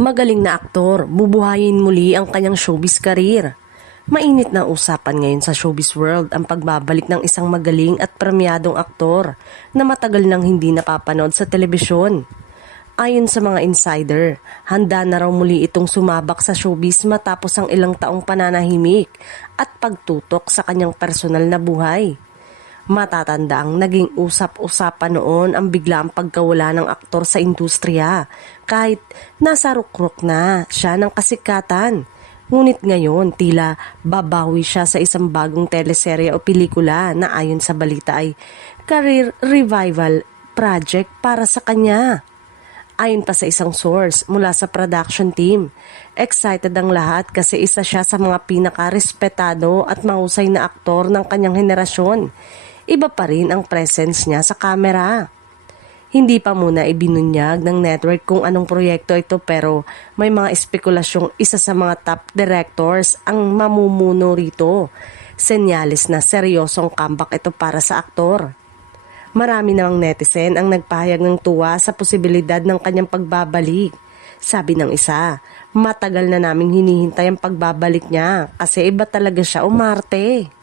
Magaling na aktor, bubuhayin muli ang kanyang showbiz career. Mainit na usapan ngayon sa showbiz world ang pagbabalik ng isang magaling at premyadong aktor na matagal nang hindi napapanood sa telebisyon. Ayon sa mga insider, handa na raw muli itong sumabak sa showbiz matapos ang ilang taong pananahimik at pagtutok sa kanyang personal na buhay. Matatanda ang naging usap-usapan noon ang biglaang pagkawala ng aktor sa industriya kahit nasa rukrok na siya ng kasikatan. Ngunit ngayon tila babawi siya sa isang bagong teleserye o pelikula na ayon sa balita ay career revival project para sa kanya. Ayon pa sa isang source mula sa production team, excited ang lahat kasi isa siya sa mga pinaka-respetado at mahusay na aktor ng kanyang henerasyon. Iba pa rin ang presence niya sa kamera. Hindi pa muna ibinunyag ng network kung anong proyekto ito pero may mga espekulasyong isa sa mga top directors ang mamumuno rito. Senyales na seryosong comeback ito para sa aktor. Marami namang netizen ang nagpahayag ng tuwa sa posibilidad ng kanyang pagbabalik. Sabi ng isa, matagal na naming hinihintay ang pagbabalik niya kasi iba talaga siya umarte.